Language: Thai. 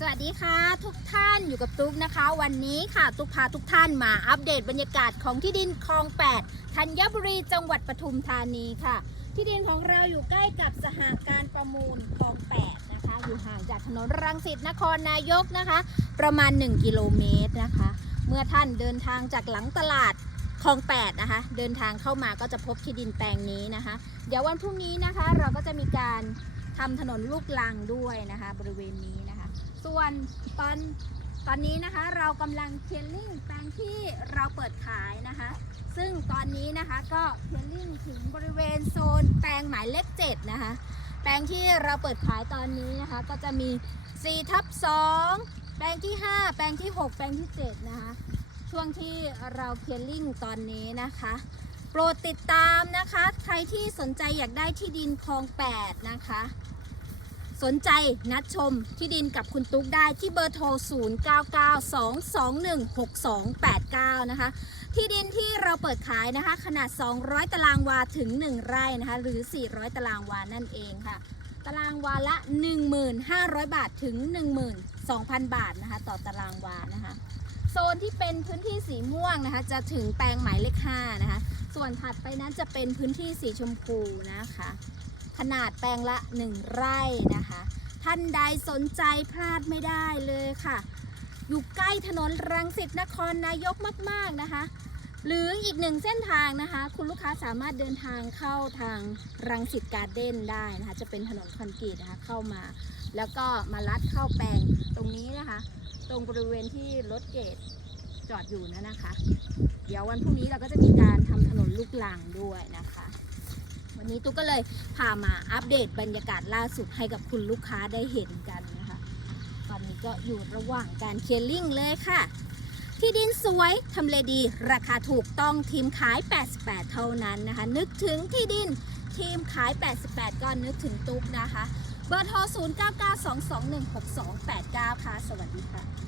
สวัสดีค่ะทุกท่านอยู่กับตุ๊กนะคะ วันนี้ค่ะตุ๊กพาทุกท่านมาอัปเดตบรรยากาศของที่ดินคลอง 8 ธัญบุรีจังหวัดปทุมธานีค่ะ ที่ดินของเราอยู่ใกล้กับสหการประมูลคลอง 8 นะคะ อยู่ห่างจากถนนรังสิตนครนายกนะคะ ประมาณ 1 กิโลเมตรนะคะ เมื่อท่านเดินทางจากหลังตลาดคลอง 8 นะคะ เดินทางเข้ามาก็จะพบที่ดินแปลงนี้นะคะ เดี๋ยววันพรุ่งนี้นะคะเราก็จะมีการทำถนนลูกลังด้วยนะคะ บริเวณนี้นะคะ ส่วนตอนตอนนี้นะคะเรากำลังเคลียร์ลิงแปลงที่เราเปิดขายนะคะ ซึ่งตอนนี้นะคะก็เคลียร์ลิงถึงบริเวณโซนแปลงหมายเลข7นะคะ แปลงที่เราเปิดขายตอนนี้นะคะ ก็จะมี4ทับ2แปลงที่ 5 แปลงที่ 6 แปลงที่ 7 นะคะ ช่วงที่เราเคลียร์ลิงตอนนี้นะคะ โปรดติดตามนะคะ ใครที่สนใจอยากได้ที่ดินคลอง 8 นะคะ สนใจนัดชมที่ดินกับคุณตุ๊กได้ที่เบอร์โทร 0992216289 นะคะ ที่ดินที่เราเปิดขายนะคะ ขนาด 200 ตารางวาถึง 1 ไร่นะคะ หรือ 400 ตารางวานั่นเองค่ะ ตารางวาละ 1,500 บาทถึง 12,000 บาทนะคะ ต่อตารางวานะคะ โซนที่เป็นพื้นที่สีม่วงนะคะ จะถึงแปลงหมายเลข 5 นะคะ ส่วนถัดไปนั้นจะเป็นพื้นที่สีชมพูนะคะ ขนาดแปลงละ 1 ไร่นะคะ ท่านใดสนใจพลาดไม่ได้เลยค่ะ อยู่ใกล้ถนนรังสิตนครนายกมาก ๆ นะคะ หรืออีกหนึ่งเส้นทางนะคะ คุณลูกค้าสามารถเดินทางเข้าทางรังสิตการ์เด้นได้นะคะ จะเป็นถนนคอนกรีตนะคะเข้ามา แล้วก็มาลัดเข้าแปลงตรงนี้นะคะ ตรงบริเวณที่รถเกตจอดอยู่นะนะคะ เดี๋ยววันพรุ่งนี้เราก็จะมีการทำถนนลูกลังด้วยนะคะ วันนี้ตุ๊กก็เลยพามาอัปเดตบรรยากาศล่าสุดให้กับคุณลูกค้าได้เห็นกันนะคะ ตอนนี้ก็อยู่ระหว่างการเคลียร์ลิงเลยค่ะ ที่ดินสวย ทำเลดี ราคาถูกต้องทีมขาย 88 เท่านั้นนะคะ นึกถึงที่ดินทีมขาย 88 ก็นึกถึงตุ๊กนะคะ เบอร์โทร 0992216289 ค่ะ สวัสดีค่ะ